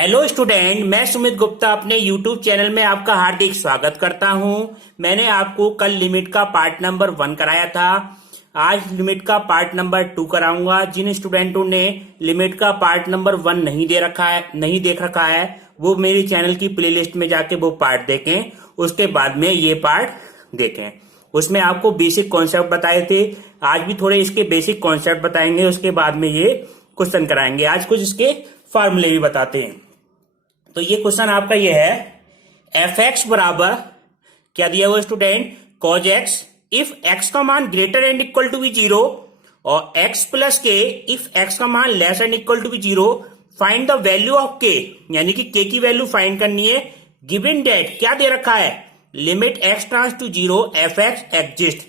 Hello student, मैं सुमित गुप्ता अपने YouTube channel में आपका हार्दिक स्वागत करता हूं। मैंने आपको कल लिमिट का पार्ट नंबर 1 कराया था। आज लिमिट का पार्ट नंबर 2 कराऊंगा। जिन स्टूडेंटों ने लिमिट का पार्ट नंबर 1 नहीं देख रखा है वो मेरे चैनल की प्लेलिस्ट में जाके वो पार्ट देखें, उसके बाद में ये पार्ट देखें। उसमें आपको बेसिक कॉन्सेप्ट बताए थे। आज भी थोड़े इसके बेसिक कॉन्सेप्ट बताएंगे, उसके बाद में ये क्वेश्चन कराएंगे। आज कुछ इसके फार्मूले भी बताते हैं। तो ये क्वेश्चन आपका ये है, एफ एक्स बराबर क्या दिया हुआ student, cause x if x का मान greater and equal to b 0 और x plus k if x का मान less and equal to b 0, find the value of k, यानी कि के की वैल्यू फाइंड करनी है। गिवन डेट क्या दे रखा है, limit x tends to 0 f x exist.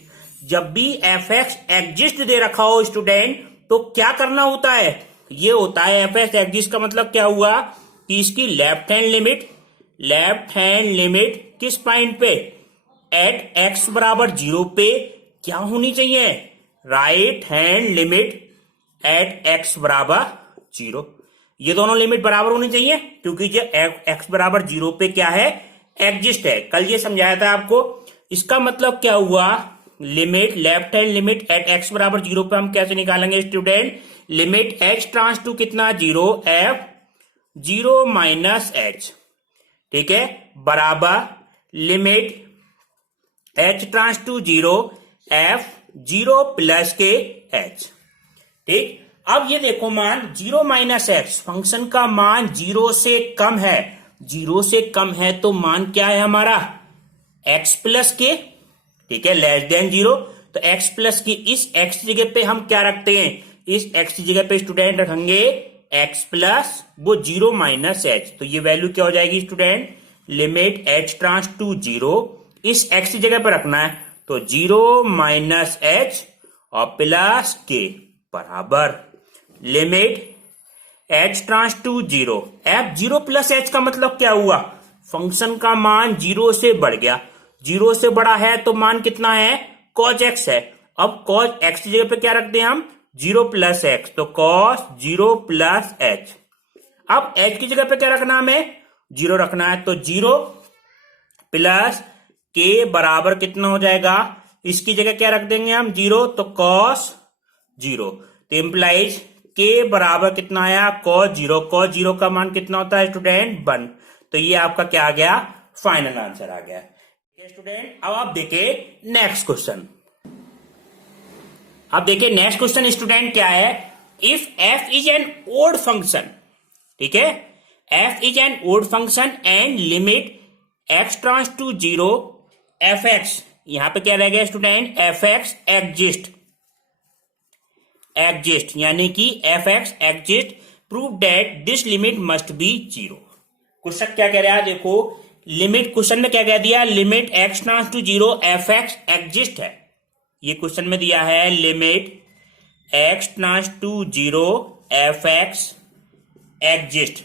जब भी एफ एक्स एग्जिस्ट दे रखा हो स्टूडेंट तो क्या करना होता है, ये होता है एफ एक्स एग्जिस्ट का मतलब क्या हुआ कि इसकी लेफ्ट हैंड लिमिट किस पॉइंट पे, एट एक्स बराबर 0 पे क्या होनी चाहिए, right hand limit at x बराबर 0। ये दोनों लिमिट बराबर होनी चाहिए क्योंकि जो एक्स बराबर 0 पे क्या है, एग्जिस्ट है। कल ये समझाया था आपको। इसका मतलब क्या हुआ, limit left hand limit at x बराबर 0 पे हम कैसे निकालेंगे student, limit h tends to कितना 0 एफ 0 माइनस एच, ठीक है, बराबर limit h tends to 0 f 0 plus k h. ठीक, अब ये देखो मान 0 माइनस एक्स, फंक्शन का मान 0 से कम है। 0 से कम है तो मान क्या है हमारा, x प्लस के, ठीक है, लेस देन 0। तो x प्लस की इस x की जगह पे हम क्या रखते हैं, इस x की जगह पे स्टूडेंट रखेंगे x प्लस वो 0 माइनस एच। तो ये वैल्यू क्या हो जाएगी student, limit h tends to 0, इस x की जगह पे रखना है तो 0 माइनस एच और प्लस के बराबर limit h tends to 0 f 0 plus h का मतलब क्या हुआ, फंक्शन का मान 0 से बढ़ गया। 0 से बड़ा है तो मान कितना है, cos x है। अब cos x की जगह पे क्या रखते हैं हम, 0 प्लस एक्स, तो cos 0 प्लस एच। अब h की जगह पे क्या रखना हमें, 0 रखना है, तो 0 प्लस के बराबर कितना हो जाएगा, इसकी जगह क्या रख देंगे हम 0, तो cos 0, तो इंप्लाइज के बराबर कितना आया, cos 0। cos 0 का मान कितना होता है स्टूडेंट 1। तो ये आपका क्या आ गया, फाइनल आंसर आ गया। स्टूडेंट अब आप देखिए नेक्स्ट क्वेश्चन। अब देखिए नेक्स्ट क्वेश्चन स्टूडेंट क्या है, if f is an odd function, ठीक है, f is an odd function and limit x tends to 0 f x, यहां पे क्या रह गया स्टूडेंट, एफ एक्स एग्जिस्ट, यानी कि F x exist, prove that this limit must be 0। Question क्या कह रहा है, देखो लिमिट, क्वेश्चन में क्या कह दिया, limit x tends to 0 f x exist है। ये क्वेश्चन में दिया है limit x tends to 0 f x exist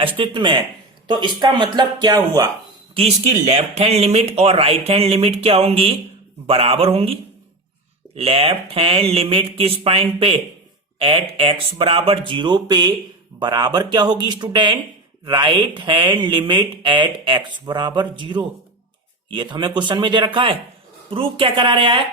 अस्तित्व में है। तो इसका मतलब क्या हुआ कि इसकी लेफ्ट हैंड लिमिट और राइट हैंड लिमिट क्या होंगी, बराबर होंगी। लेफ्ट हैंड लिमिट किस पॉइंट पे, एट x बराबर 0 पे बराबर क्या होगी student, right hand limit at x बराबर 0। ये तो हमें क्वेश्चन में दे रखा है। प्रूफ क्या करा रहा है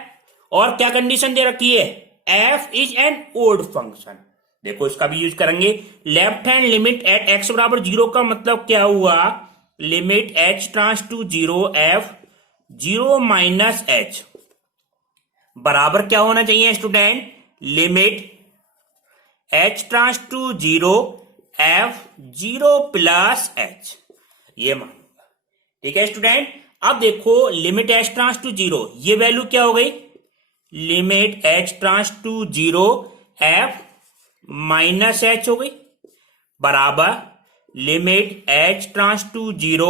और क्या कंडीशन दे रखी है, f is an odd function. देखो इसका भी यूज करेंगे। Left hand limit at x बराबर 0 का मतलब क्या हुआ, limit h tends to 0 f 0 minus h बराबर क्या होना चाहिए student, limit h tends to 0 f 0 plus h, ये मान, ठीक है स्टूडेंट। अब देखो लिमिट h ट्रांस टू 0, ये वैल्यू क्या हो गई, limit h tends to 0 f minus h हो गई, बराबर लिमिट h ट्रांस टू 0,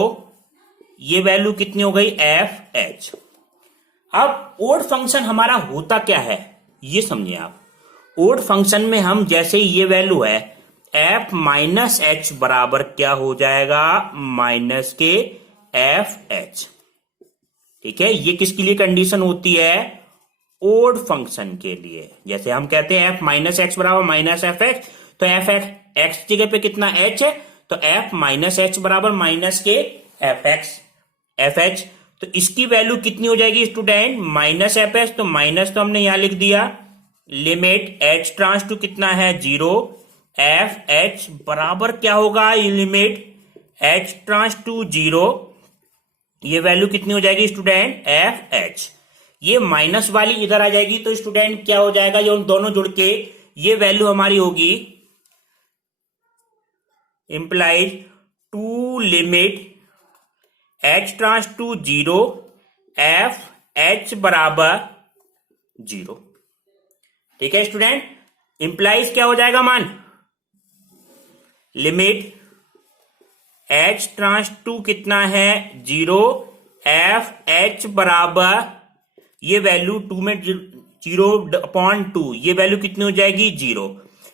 ये वैल्यू कितनी हो गई, एफ एच। अब ओड फंक्शन हमारा होता क्या है, ये समझिए आप। ओड फंक्शन में हम जैसे ये वैल्यू है f माइनस एच बराबर क्या हो जाएगा, माइनस के एफ एच, ठीक है। ये किसके लिए कंडीशन होती है, ओड फंक्शन के लिए। जैसे हम कहते हैं f माइनस एक्स बराबर माइनस एफ एक्स, तो एफ एक्स की जगह पे कितना एच है, तो एफ माइनस एच बराबर माइनस के एफ एक्स एफ एच। तो इसकी वैल्यू कितनी हो जाएगी स्टूडेंट, माइनस एफ एच, तो माइनस तो हमने यहां लिख दिया, लिमिट एच ट्रांस टू कितना है 0, एफ एच बराबर क्या होगा, लिमिट एच ट्रांस टू 0, ये वैल्यू कितनी हो जाएगी स्टूडेंट, एफ एच। ये माइनस वाली इधर आ जाएगी, तो स्टूडेंट क्या हो जाएगा, ये दोनों जुड़ के ये वैल्यू हमारी होगी, implies to limit h tends to 0, f h बराबर 0। ठीक है स्टूडेंट, इंप्लाइज क्या हो जाएगा मान, लिमिट एच ट्रांस टू कितना है 0, एफ एच बराबर ये वैल्यू 2 में 0/2, ये वैल्यू कितनी हो जाएगी 0।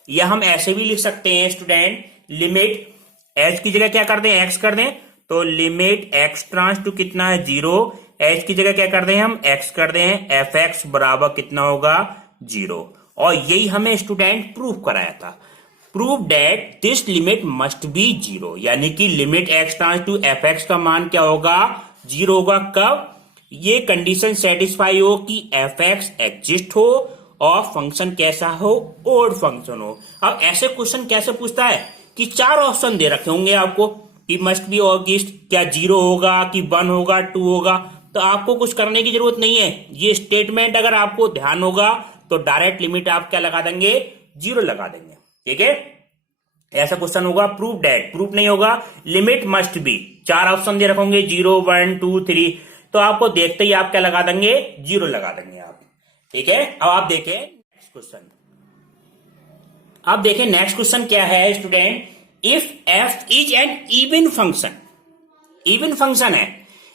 या हम ऐसे भी लिख सकते हैं स्टूडेंट, लिमिट एच की जगह क्या कर दें, एक्स कर दें, तो लिमिट एक्स ट्रांस टू कितना है 0, एच की जगह क्या कर दें हम एक्स कर दें, एफ एक्स बराबर कितना होगा 0। और यही हमें स्टूडेंट प्रूव कराया था, prove that this limit must be 0, यानी कि limit x tends to f x का मान क्या होगा 0 होगा। कब ये कंडीशन सेटिस्फाई हो कि एफ एक्स एग्जिस्ट हो और फंक्शन कैसा हो, ओड फंक्शन हो। अब ऐसे क्वेश्चन कैसे पूछता है कि 4 ऑप्शन दे रखे होंगे आपको कि मस्ट बी ऑगिस्ट, क्या 0 होगा कि 1 होगा 2 होगा, तो आपको कुछ करने की जरूरत नहीं है। ये स्टेटमेंट अगर आपको ध्यान होगा तो डायरेक्ट लिमिट आप क्या लगा देंगे 0 लगा देंगे। ठीक है, ऐसा क्वेश्चन होगा प्रूव दैट, प्रूफ नहीं होगा, लिमिट मस्ट बी, 4 ऑप्शन दे रखेंगे 0 1 2 3, तो आपको देखते ही आप क्या लगा देंगे 0 लगा देंगे आप। ठीक है, अब आप देखें नेक्स्ट क्वेश्चन, अब देखें नेक्स्ट क्वेश्चन क्या है student, if f is an even function, even function है,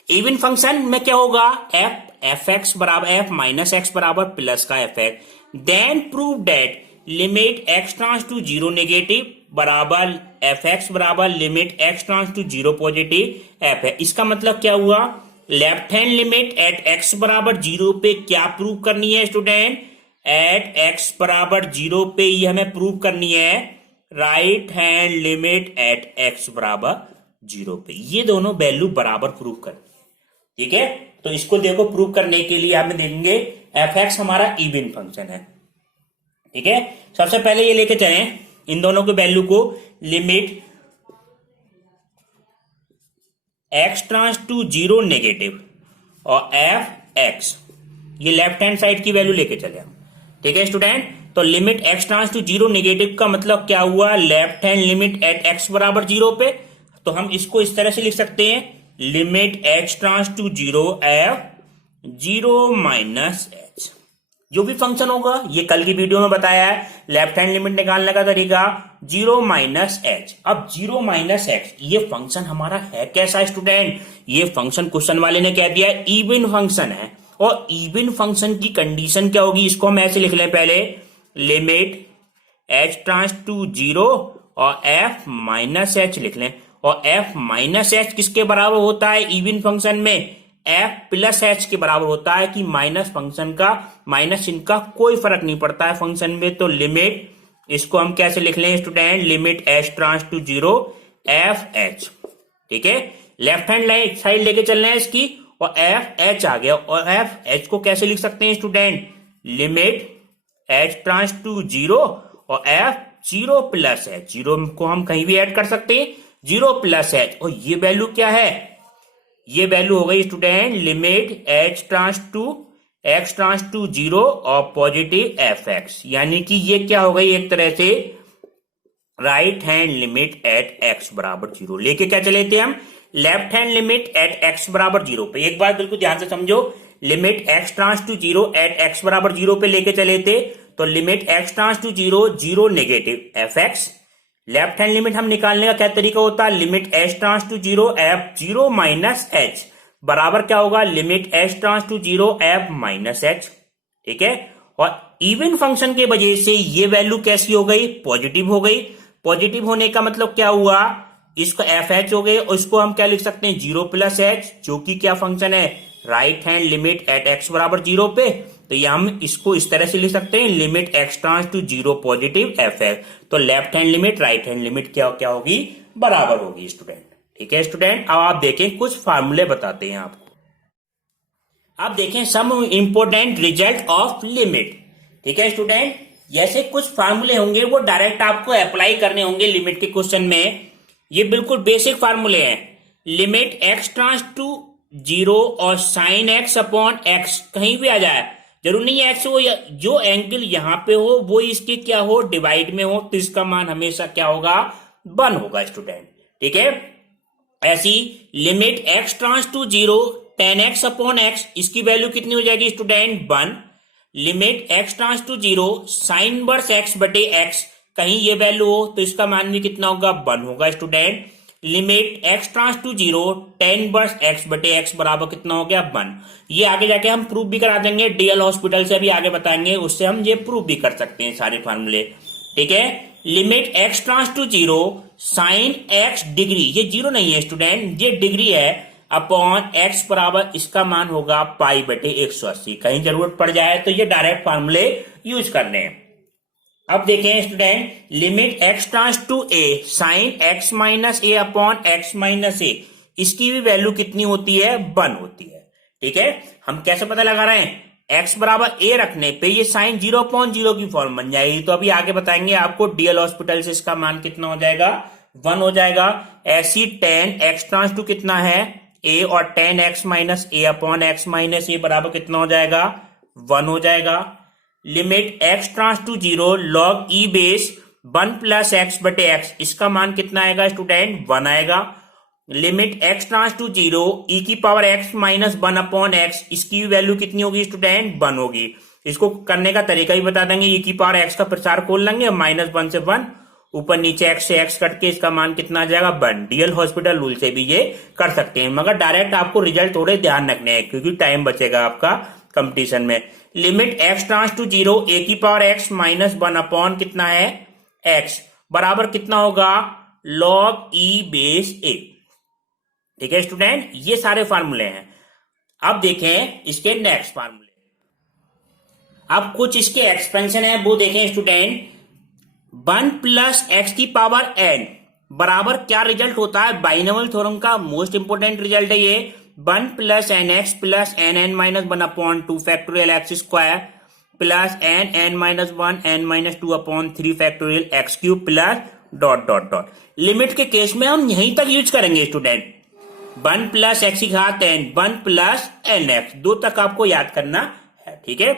इवन फंक्शन में क्या होगा, एफ एक्स बराबर एफ माइनस एक्स बराबर प्लस का f x, then prove that limit x tends to 0 negative बराबर एफ एक्स बराबर limit x tends to 0 positive f है। इसका मतलब क्या हुआ, left hand limit at x बराबर 0 पे क्या प्रूव करनी है स्टूडेंट, एट एक्स बराबर 0 पे ये हमें प्रूव करनी है right hand limit at x बराबर 0 पे, ये दोनों वैल्यू बराबर प्रूव करनी है। ठीक है, तो इसको देखो प्रूव करने के लिए हमें देखेंगे एफ एक्स हमारा इवन फंक्शन है। ठीक है, सबसे पहले ये लेके चले इन दोनों के वैल्यू को, limit x tends to 0 negative और एफ एक्स, ये लेफ्ट हैंड साइड की वैल्यू लेके चले हम। ठीक है स्टूडेंट, तो limit x tends to 0 negative का मतलब क्या हुआ, left hand limit at x बराबर 0 पे, तो हम इसको इस तरह से लिख सकते हैं, limit x tends to 0 f 0 minus h, जो भी फंक्शन होगा, ये कल की वीडियो में बताया है लेफ्ट हैंड लिमिट निकालने का तरीका 0 माइनस एच। अब 0 माइनस एक्स ये फंक्शन हमारा है कैसा स्टूडेंट, ये फंक्शन क्वेश्चन वाले ने कह दिया इवन फंक्शन है, और इवन फंक्शन की कंडीशन क्या होगी, इसको हम ऐसे लिख लें पहले, लिमिट एच ट्रांस टू 0 और एफ माइनस एच लिख लें, और एफ माइनस एच किसके बराबर होता है इवन फंक्शन में, एफ प्लस एच के बराबर होता है, कि माइनस फंक्शन का माइनस इनका कोई फर्क नहीं पड़ता है फंक्शन में। तो लिमिट, इसको हम कैसे लिख लें student, limit h tends to 0 f h. ठीक है, लेफ्ट हैंड साइड लेके चलना है इसकी, और एफ एच आ गया, और एफ एच को कैसे लिख सकते हैं student, limit h tends to 0 और एफ 0 प्लस एच, 0 को हम कहीं भी ऐड कर सकते हैं, 0 प्लस एच, और ये वैल्यू क्या है, ये वैल्यू हो गई student limit h tends to x tends to 0 और पॉजिटिव एफ एक्स, यानी कि ये क्या हो गई एक तरह से right hand limit at x बराबर 0। लेके क्या चले थे हम, left hand limit at x बराबर 0 पे, एक बार बिल्कुल ध्यान से समझो, limit x tends to 0 at x बराबर 0 पे लेके चले थे, तो limit x tends to 0 0 negative f x, left hand limit हम निकालने का क्या तरीका होता है, limit h tends to 0 f 0 minus h बराबर क्या होगा, limit h tends to 0 f minus h. ठीक है, और इवन फंक्शन के वजह से ये वैल्यू कैसी हो गई, पॉजिटिव हो गई। पॉजिटिव होने का मतलब क्या हुआ, इसको एफ एच हो गए, और इसको हम क्या लिख सकते हैं 0 प्लस एच, जो कि क्या फंक्शन है, right hand limit at x बराबर 0 पे, तो ये हम इसको इस तरह से लिख सकते हैं, limit x tends to 0 positive f x. तो left hand limit right hand limit क्या होगी, बराबर होगी स्टूडेंट। ठीक है स्टूडेंट, अब आप देखें कुछ फार्मूले बताते हैं आपको। अब देखें सम इंपोर्टेंट रिजल्ट ऑफ लिमिट। ठीक है स्टूडेंट, जैसे कुछ फार्मूले होंगे वो डायरेक्ट आपको अप्लाई करने होंगे लिमिट के क्वेश्चन में। ये बिल्कुल बेसिक फार्मूले हैं। लिमिट एक्स ट्रांस टू 0 और साइन एक्स अपॉन एक्स कहीं भी आ जाए, जरूर नहीं है एक्स हो, जो एंगल यहां पे हो वो इसके क्या हो, डिवाइड में हो, तो इसका मान हमेशा क्या होगा, 1 होगा स्टूडेंट। ठीक है, ऐसी limit x tends to 0 tan x upon x, इसकी वैल्यू कितनी हो जाएगी student, 1। Limit x tends to 0 sine inverse x बटे एक्स, कहीं ये वैल्यू हो तो इसका मान भी कितना होगा, 1 होगा student. Limit x tends to 0 tan inverse x बटे एक्स बराबर कितना हो गया, 1। ये आगे जाके हम प्रूफ भी करा देंगे, डीएल हॉस्पिटल से भी आगे बताएंगे, उससे हम ये प्रूफ भी कर सकते हैं सारे फार्मूले। ठीक है, limit x tends to 0 sine x degree, ये 0 नहीं है स्टूडेंट, ये डिग्री है, अपॉन एक्स बराबर इसका मान होगा पाई बटे 180। कहीं जरूरत पड़ जाए तो ये डायरेक्ट फार्मूले यूज करने हैं। अब देखें student, limit x tends to a sine x minus a upon x minus a, इसकी भी वैल्यू कितनी होती है, 1 होती है। ठीक है, हम कैसे पता लगा रहे हैं, एक्स बराबर ए रखने पे ये साइन 0/0 की फॉर्म बन जाएगी। तो अभी आगे बताएंगे आपको, डीएल हॉस्पिटल से इसका मान कितना हो जाएगा, 1 हो जाएगा। ऐसी tan एक्स ट्रांस टू कितना है, ए, और tan x minus a upon x minus a बराबर कितना हो जाएगा, 1 हो जाएगा। Limit x tends to 0 log e base 1 plus x बटे एक्स, इसका मान कितना आएगा स्टूडेंट, 1 आएगा। Limit x tends to 0 e की power x minus 1 upon x, इसकी वैल्यू कितनी होगी स्टूडेंट, 1 होगी। इसको करने का तरीका भी बता देंगे, ई की पावर एक्स का प्रसार खोल लेंगे, -1 से 1, ऊपर नीचे एक्स से एक्स कट के इसका मान कितना आ जाएगा, 1। डीएल हॉस्पिटल रूल से भी ये कर सकते हैं, मगर डायरेक्ट आपको रिजल्ट थोड़े ध्यान रखने हैं क्योंकि टाइम बचेगा आपका कंपटीशन में। लिमिट एक्स ट्रांस टू 0 ए की पावर एक्स माइनस 1 अपॉन कितना है, एक्स बराबर कितना होगा, लॉग ई बेस ए। ठीक है स्टूडेंट, ये सारे फार्मूले हैं। अब देखें इसके नेक्स्ट फार्मूले, अब कुछ इसके एक्सपेंशन है वो देखें स्टूडेंट। 1 प्लस एक्स की पावर n बराबर क्या रिजल्ट होता है, बाइनोमियल थ्योरम का मोस्ट इंपोर्टेंट रिजल्ट है ये। 1 plus n x plus n n minus 1 upon 2 factorial x square plus n n minus 1 n minus 2 upon 3 factorial x cube plus dot dot dot. लिमिट के case में हम यहीं तक use करेंगे स्टूडेंट, 1 प्लस एक्स की घात n, 1 प्लस एन एक्स, 2 तक आपको याद करना है। ठीक है,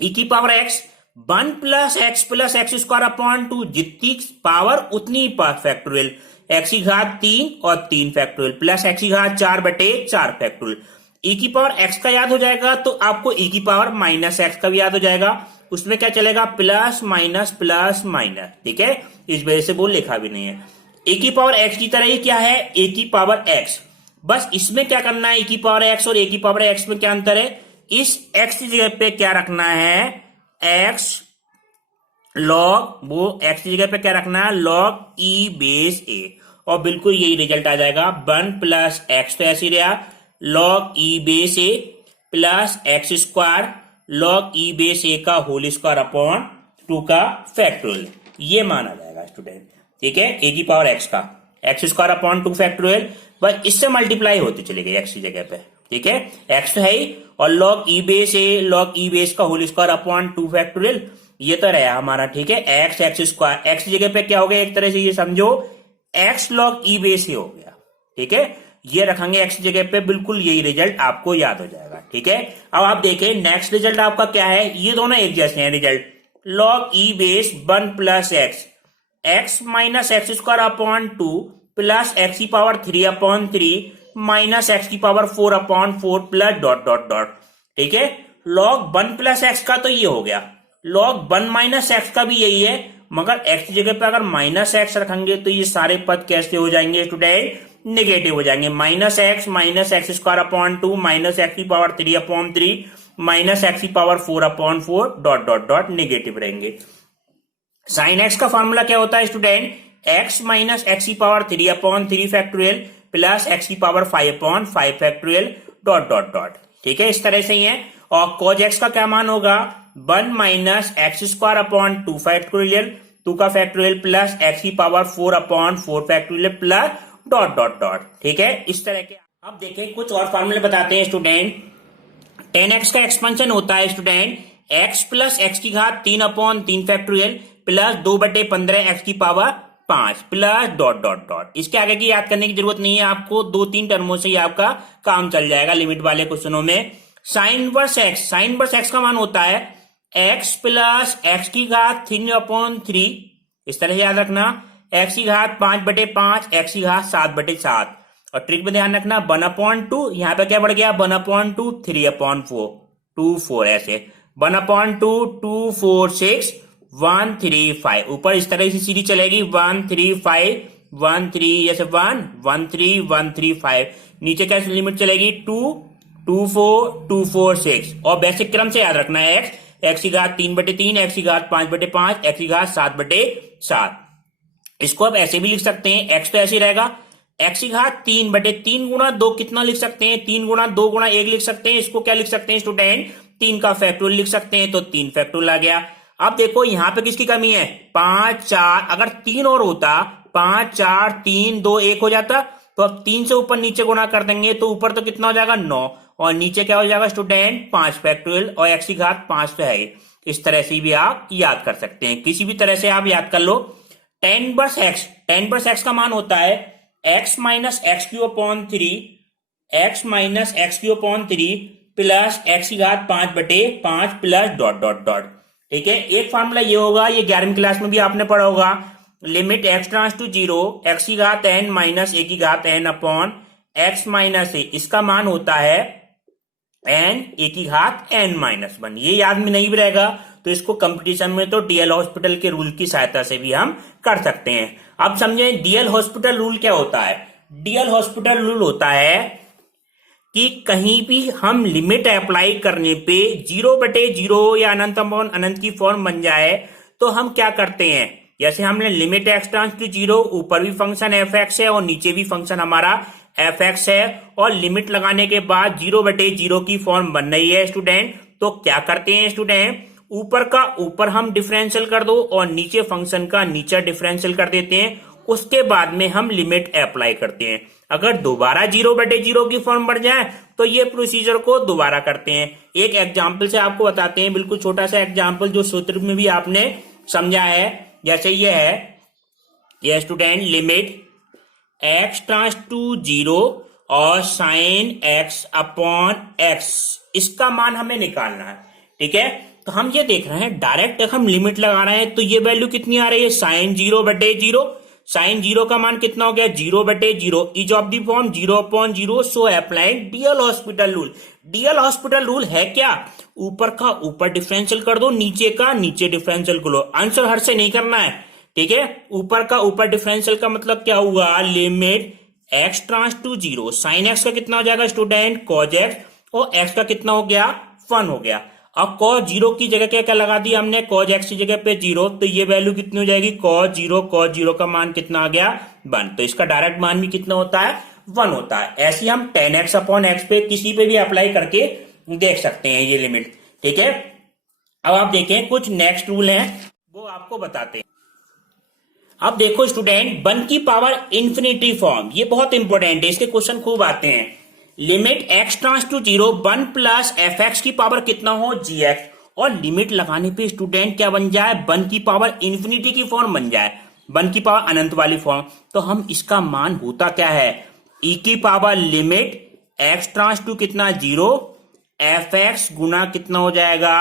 ई की power x 1 plus x square upon 2, जितनी पावर उतनी फैक्टोरियल, एक्स की घात 3 और 3 फैक्टोरियल प्लस एक्स की घात 4 बटे 4 फैक्टोरियल। ई की पावर एक्स का याद हो जाएगा तो आपको ई की पावर माइनस एक्स का भी याद हो जाएगा, उसमें क्या चलेगा, प्लस माइनस प्लस माइनस। ठीक है, इस वजह से वो लिखा भी नहीं है। ए की पावर एक्स की तरह ही क्या है, ए की पावर एक्स, बस इसमें क्या करना है, ए की पावर एक्स और ए की पावर एक्स में क्या अंतर है, इस एक्स की जगह पे क्या रखना है, एक्स लॉग, वो एक्स की जगह पे क्या रखना है, लॉग ई बेस ए, और बिल्कुल यही रिजल्ट आ जाएगा। 1 प्लस एक्स तो ऐसे रहा, log e base a plus x square log e base a का होल स्क्वायर अपॉन 2 का फैक्टोरियल, ये माना जाएगा स्टूडेंट। ठीक है, ए की पावर एक्स का एक्स स्क्वायर अपॉन 2 फैक्टोरियल, बस इससे मल्टीप्लाई होती चली गई एक्स की जगह पे। ठीक है, एक्स तो है ही, और लॉग ई बेस ए लॉग ई बेस का होल स्क्वायर अपॉन 2 फैक्टोरियल, ये तो रहा हमारा। ठीक है, एक्स एक्स स्क्वायर, एक्स की जगह पे क्या हो गया, एक तरह से ये समझो एक्स लॉग ई बेस ए हो गया। ठीक है, ये रखेंगे एक्स की जगह पे, बिल्कुल यही रिजल्ट आपको याद हो जाएगा। ठीक है, अब आप देखें नेक्स्ट रिजल्ट आपका क्या है, ये दोनों एक जैसे हैं result, log e base 1 plus x, x minus x square upon 2 plus x की पावर 3 अपॉन 3 माइनस एक्स की power 4 upon 4 plus dot dot dot. ठीक है, लॉग 1 प्लस एक्स का तो ये हो गया, लॉग 1 माइनस एक्स का भी यही है, मगर एक्स की जगह पे अगर माइनस एक्स रखेंगे तो ये सारे पद कैसे हो जाएंगे स्टूडेंट, नेगेटिव हो जाएंगे। Minus x square upon 2 minus x की पावर 3 अपॉन 3 माइनस एक्स की power 4 upon 4 dot dot dot negative रहेंगे। साइन एक्स का फॉर्मूला क्या होता है स्टूडेंट, एक्स माइनस एक्स की power 3 upon 3 factorial plus x की power 5 upon 5 factorial dot dot dot. ठीक है, इस तरह से ही है। और cos x का क्या मान होगा 1 minus x square upon 2 factorial 2 का फैक्टोरियल प्लस एक्स की power 4 upon 4 factorial plus dot dot dot. ठीक है, इस तरह के। अब देखें कुछ और फॉर्मूले बताते हैं स्टूडेंट। 10x का एक्सपेंशन होता है स्टूडेंट x प्लस एक्स की घात 3 अपॉन 3 फैक्टोरियल प्लस 2/15 एक्स की power 5 plus dot dot dot. इसके आगे की याद करने की जरूरत नहीं है आपको, 2-3 टर्मों से ही आपका काम चल जाएगा लिमिट वाले क्वेश्चनों में। Sign inverse x, sign inverse x का मान होता है x प्लस एक्स की घात 3/3। इस तरह से याद रखना, एक्स की घात 5/5 एक्स की घात 7/7। और ट्रिक में ध्यान रखना 1/2, यहां पे क्या बढ़ गया 1/2 3/4 2 4, ऐसे 1/2 2 4 6 1 3 5। ऊपर इस तरह से सीरीज चलेगी 1 3 5 1 3 जैसे 1 1 3 1 3 5। नीचे कैसे लिमिट चलेगी 2 2 4 2 4 6। और बेसिक क्रम से याद रखना है एक्स की घात 3/3 एक्स की घात 5/5 एक्स की घात 7/7। इसको आप ऐसे भी लिख सकते हैं, एक्स तो ऐसे ही रहेगा, एक्स की घात 3/3 गुणा 2 कितना लिख सकते हैं 3 गुणा 2 गुणा 1 लिख सकते हैं। इसको क्या लिख सकते हैं स्टूडेंट 3 का फैक्टोरियल लिख सकते हैं, तो 3 फैक्टोरियल आ गया। अब देखो यहां पे किसकी कमी है 5 4, अगर 3 और होता 5 4 3 2 1 हो जाता, तो अब 3 से ऊपर नीचे गुणा कर देंगे तो ऊपर तो कितना हो जाएगा 9 और नीचे क्या हो जाएगा स्टूडेंट 5 फैक्टोरियल और एक्स की घात 5 तो है। इस तरह से भी आप याद कर सकते हैं, किसी भी तरह से आप याद कर लो। 10 इनवर्स एक्स, 10 इनवर्स एक्स का मान होता है x minus x Q upon 3 x minus x Q upon 3 plus x की घात 5/5 प्लस डॉट डॉट डॉट। ठीक है, एक फॉर्मूला ये होगा, ये 11वीं क्लास में भी आपने पढ़ा होगा, limit x tends to 0 x की घात n माइनस ए की घात n upon x minus a. इसका मान होता है n ए की घात n-1। ये याद में नहीं भी रहेगा तो इसको कंपटीशन में तो डीएल हॉस्पिटल के रूल की सहायता से भी हम कर सकते हैं। अब समझें डीएल हॉस्पिटल रूल क्या होता है। डीएल हॉस्पिटल रूल होता है कि कहीं भी हम लिमिट अप्लाई करने पे 0/0 या अनंत अपॉन अनंत की फॉर्म बन जाए तो हम क्या करते हैं, जैसे हमने लिमिट एक्स ट्रांस टू 0, ऊपर भी फंक्शन एफ एक्स है और नीचे भी फंक्शन हमारा एफ एक्स है और लिमिट लगाने के बाद 0/0 की फॉर्म बन रही है स्टूडेंट, तो क्या करते हैं स्टूडेंट ऊपर का ऊपर हम डिफरेंशियल कर दो और नीचे फंक्शन का नीचे डिफरेंशियल कर देते हैं, उसके बाद में हम लिमिट अप्लाई करते हैं। अगर दोबारा 0/0 की फॉर्म बढ़ जाए तो ये प्रोसीजर को दोबारा करते हैं। एक एग्जाम्पल से आपको बताते हैं, बिल्कुल छोटा सा एग्जाम्पल जो सूत्र में भी आपने समझा है। जैसे ये है, ये student limit x tends to 0 और साइन x अपॉन x, इसका मान हमें निकालना है। ठीक है, तो हम ये देख रहे हैं डायरेक्ट हम लिमिट लगा रहे हैं तो ये वैल्यू कितनी आ रही है साइन 0/0। साइन 0 का मान कितना हो गया 0/0 is of the form 0/0, so applying DL hospital rule. DL hospital rule है क्या, ऊपर का ऊपर डिफरेंशियल कर दो, नीचे का नीचे डिफरेंशियल करो। आंसर हर से नहीं करना है। ठीक है, ऊपर का ऊपर डिफरेंशियल का मतलब क्या हुआ, limit x tends to 0 sine x का कितना हो जाएगा स्टूडेंट cos x और x का कितना हो गया 1 हो गया। अब cos 0 की जगह क्या क्या लगा दिया हमने, cos x की जगह पे 0, तो ये वैल्यू कितनी हो जाएगी cos 0 का मान कितना आ गया 1, तो इसका डायरेक्ट मान भी कितना होता है 1 होता है। ऐसे ही हम 10x अपॉन x पे किसी पे भी अप्लाई करके देख सकते हैं ये लिमिट। ठीक है, अब आप देखें कुछ नेक्स्ट रूल हैं वो आपको बताते हैं। अब देखो स्टूडेंट 1 की पावर इंफिनिटी फॉर्म, ये बहुत इंपॉर्टेंट है, इसके क्वेश्चन खूब आते हैं। Limit x tends to 0 1 plus f x की पावर कितना हो gx, और लिमिट लगाने पे स्टूडेंट क्या बन जाए 1 की पावर इंफिनिटी की फॉर्म बन जाए, 1 की पावर अनंत वाली फॉर्म। तो हम इसका मान होता क्या है e की power limit x tends to कितना 0 एफ एक्स गुना कितना हो जाएगा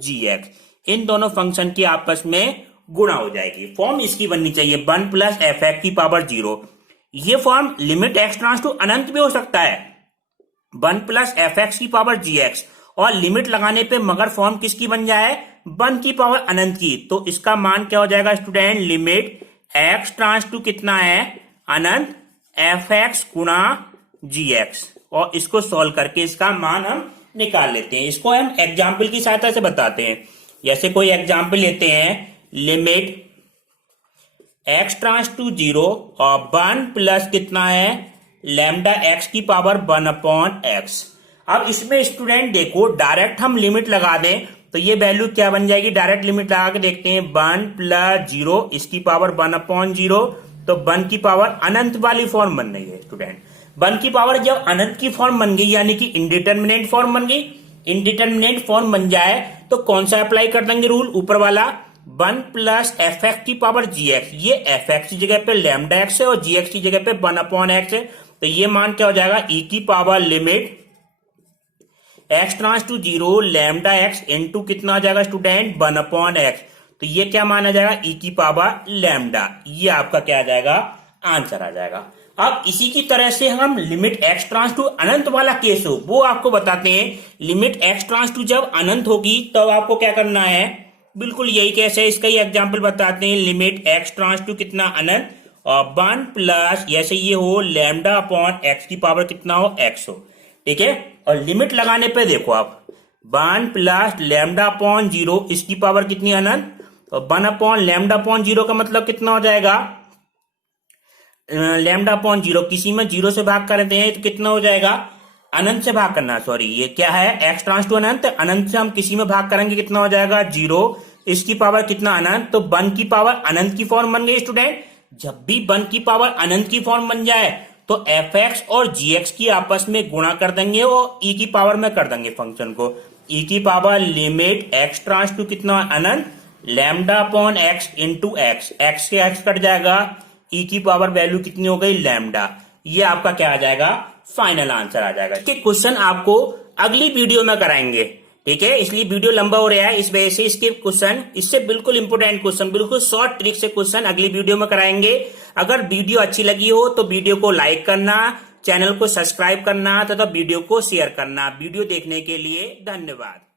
gx, इन दोनों फंक्शन की आपस में गुणा हो जाएगी। फॉर्म इसकी बननी चाहिए 1 प्लस एफ एक्स की पावर 0। ये form limit x tends to अनंत भी हो सकता है 1 प्लस एफ एक्स की पावर gx, और लिमिट लगाने पे मगर फॉर्म किसकी बन जाए 1 की पावर अनंत की, तो इसका मान क्या हो जाएगा student limit x tends to कितना है अनंत एफ एक्स गुणा gx, और इसको सॉल्व करके इसका मान हम निकाल लेते हैं। इसको हम एग्जाम्पल की सहायता से बताते हैं। जैसे कोई एग्जाम्पल लेते हैं, लिमिट x ट्रांस टू 0 और 1 प्लस कितना है लैम्डा x की पावर 1 अपॉन x। अब इसमें स्टूडेंट देखो, डायरेक्ट हम लिमिट लगा दें तो ये वैल्यू क्या बन जाएगी। डायरेक्ट लिमिट लगा के देखते हैं। 1 + 0 इसकी पावर 1/0, तो 1 की पावर अनंत वाली फॉर्म बन रही है स्टूडेंट। 1 की पावर जब अनंत की फॉर्म बन गई यानी कि इनडिटरमिनेट फॉर्म बन गई। इनडिटरमिनेट फॉर्म बन जाए तो कौन सा अप्लाई कर देंगे रूल, ऊपर वाला 1 + fx की पावर gx। ये fx की जगह पे लैम्डा x है और gx की जगह पे 1/x है, तो ये मान क्या हो जाएगा, e की power limit x → 0 lambda x into कितना आ जाएगा स्टूडेंट 1/x। तो ये क्या माना जाएगा, e की पावर लैम्डा। ये आपका क्या आ जाएगा, आंसर आ जाएगा। अब इसी की तरह से हम लिमिट x → अनंत वाला केस हो वो आपको बताते हैं। लिमिट x → जब अनंत होगी तब आपको क्या करना है, बिल्कुल यही केस है। इसका ही एग्जाम्पल बताते हैं। लिमिट x → कितना अनंत और 1 प्लस ऐसे ये हो λ/x की पावर कितना हो x हो, ठीक है। और लिमिट लगाने पे देखो आप 1 + λ/0 इसकी पावर कितनी अनंत और 1/λ/0 का मतलब कितना हो जाएगा, λ/0 किसी में 0 से भाग करते हैं तो कितना हो जाएगा, अनंत से भाग करना, सॉरी ये क्या है x → अनंत, अनंत से हम किसी में भाग करेंगे कितना हो जाएगा 0, इसकी पावर कितना अनंत, तो 1 की पावर अनंत की फॉर्म बन गई स्टूडेंट। जब भी 1 की पावर अनंत की फॉर्म बन जाए तो fx और gx की आपस में गुणा कर देंगे और e की पावर में कर देंगे फंक्शन को। e की पावर लिमिट x → कितना अनंत λ/x इंटू x, x के x कट जाएगा, e की पावर वैल्यू कितनी हो गई लैम्डा। ये आपका क्या आ जाएगा, फाइनल आंसर आ जाएगा। इसके क्वेश्चन आपको अगली वीडियो में कराएंगे, ठीक है, इसलिए वीडियो लंबा हो रहा है, इस वजह से इसके क्वेश्चन, इससे बिल्कुल इंपोर्टेंट क्वेश्चन, बिल्कुल शॉर्ट ट्रिक से क्वेश्चन अगली वीडियो में कराएंगे। अगर वीडियो अच्छी लगी हो तो वीडियो को लाइक करना, चैनल को सब्सक्राइब करना तथा वीडियो को शेयर करना। वीडियो देखने के लिए धन्यवाद।